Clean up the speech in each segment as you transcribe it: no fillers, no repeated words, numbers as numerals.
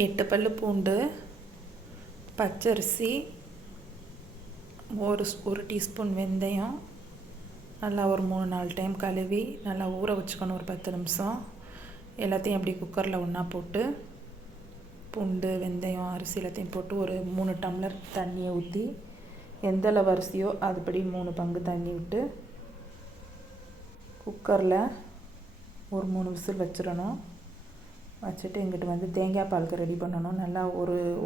8 பல்லு பூண்டு, பச்சரிசி, ஒரு டீஸ்பூன் வெந்தயம், நல்லா ஒரு 3-4 டைம் கழுவி நல்லா ஊற வச்சுக்கணும் ஒரு 10 நிமிஷம். எல்லாத்தையும் அப்படி குக்கரில் ஒன்றா போட்டு பூண்டு, வெந்தயம், அரிசி எல்லாத்தையும் போட்டு ஒரு 3 டம்ளர் தண்ணியை ஊற்றி எந்த அளவு அரிசியோ அதுபடி 3 பங்கு தண்ணி விட்டு குக்கரில் ஒரு 3 விசில் வச்சிடணும். வச்சுட்டு இங்கிட்டு வந்து தேங்காய் பாலுக்கு ரெடி பண்ணணும். நல்லா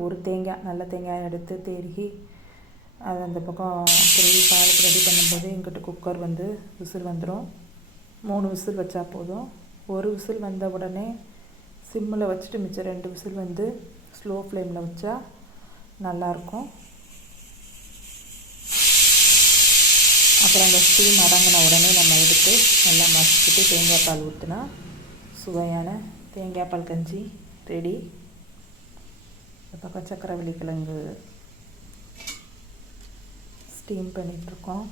ஒரு தேங்காய் நல்ல தேங்காய் எடுத்து திருகி அது அந்த பக்கம் திருகி பாலுக்கு ரெடி பண்ணும்போது இங்கிட்டு குக்கர் வந்து விசில் வந்துடும். 3 விசில் வச்சா போதும். ஒரு விசில் வந்த உடனே சிம்மில் வச்சுட்டு மிச்சம் 2 விசில் வந்து ஸ்லோ ஃப்ளேமில் வச்சா நல்லாயிருக்கும். அப்புறம் அந்த ஸ்டீம் அடங்கின உடனே நம்ம எடுத்து நல்லா மசிச்சுட்டு தேங்காய் பால் ஊற்றினா சுவையான தேங்காய் பால் கஞ்சி ரெடி. இந்த பக்கம் சக்கரவள்ளி கிழங்கு ஸ்டீம் பண்ணிகிட்ருக்கோம்.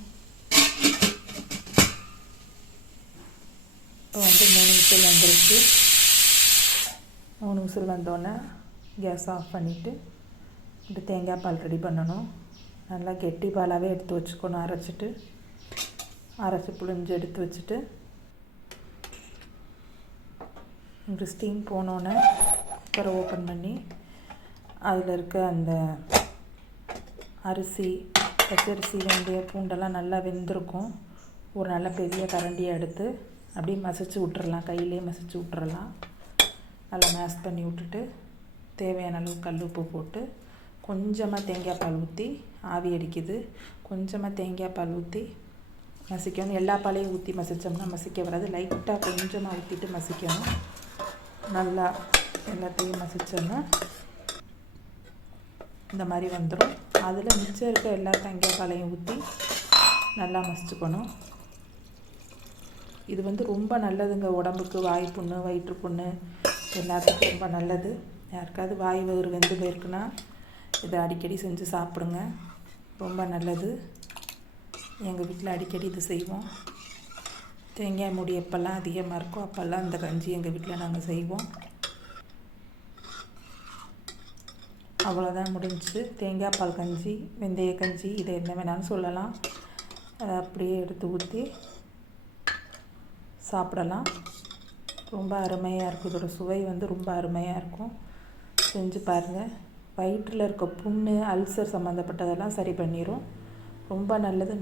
இப்போ வந்து 3 விசில் வந்துருச்சு. 3 விசில் வந்தோடனே கேஸ் ஆஃப் பண்ணிவிட்டு இந்த தேங்காய் பால் ரெடி பண்ணணும். நல்லா கெட்டி பாலாகவே எடுத்து வச்சுக்கணும். அரைச்சி புழிஞ்சு எடுத்து வச்சுட்டு இங்கே ஸ்டீம் போனோன்னே குக்கரை ஓப்பன் பண்ணி அதில் இருக்க அந்த அரிசி, பச்சரிசி, வெந்தயம், பூண்டெல்லாம் நல்லா வெந்திருக்கும். ஒரு நல்ல பெரிய கரண்டியை எடுத்து அப்படியே மசிச்சு விட்டுறலாம். கையிலே மசிச்சு விட்டுறலாம். நல்லா மேஷ் பண்ணி விட்டுட்டு தேவையான அளவு கல் உப்பு போட்டு கொஞ்சமாக தேங்காய் பால் ஊற்றி ஆவி அடிக்குது. கொஞ்சமாக தேங்காய் பால் ஊற்றி மசிக்கணும். எல்லா பாலையும் ஊற்றி மசித்தோம்னா மசிக்க வராது. லைட்டாக கொஞ்சமாக ஊற்றிட்டு மசிக்கணும். நல்லா எல்லாத்தையும் மசித்தோம்னா இந்த மாதிரி வந்துடும். அதில் மிச்சம் இருக்க எல்லா தேங்காய் பாலையும் ஊற்றி நல்லா மசிச்சுக்கணும். இது வந்து ரொம்ப நல்லதுங்க உடம்புக்கு. வாய் புண்ணு, வயிற்று புண்ணு எல்லாத்துக்கும் ரொம்ப நல்லது. யாருக்காவது வாய் வயிறு வெந்து போயிருக்குன்னா இதை அடிக்கடி செஞ்சு சாப்பிடுங்க. ரொம்ப நல்லது. எங்கள் வீட்டில் அடிக்கடி இது செய்வோம். தேங்காய் மூடி எப்போல்லாம் அதிகமாக இருக்கோ அப்போல்லாம் இந்த கஞ்சி எங்கள் வீட்டில் நாங்கள் செய்வோம். அவ்வளோதான், முடிஞ்சிச்சு. தேங்காய் பால் கஞ்சி, வெந்தய கஞ்சி, இதை என்ன வேணாலும் சொல்லலாம். அதை அப்படியே எடுத்து ஊற்றி சாப்பிடலாம். ரொம்ப அருமையாக இருக்கும். இதோட சுவை வந்து ரொம்ப அருமையாக இருக்கும். செஞ்சு பாருங்கள். வயிற்றில் இருக்க புண்ணு, அல்சர் சம்மந்தப்பட்டதெல்லாம் சரி பண்ணிடும். ரொம்ப நல்லது.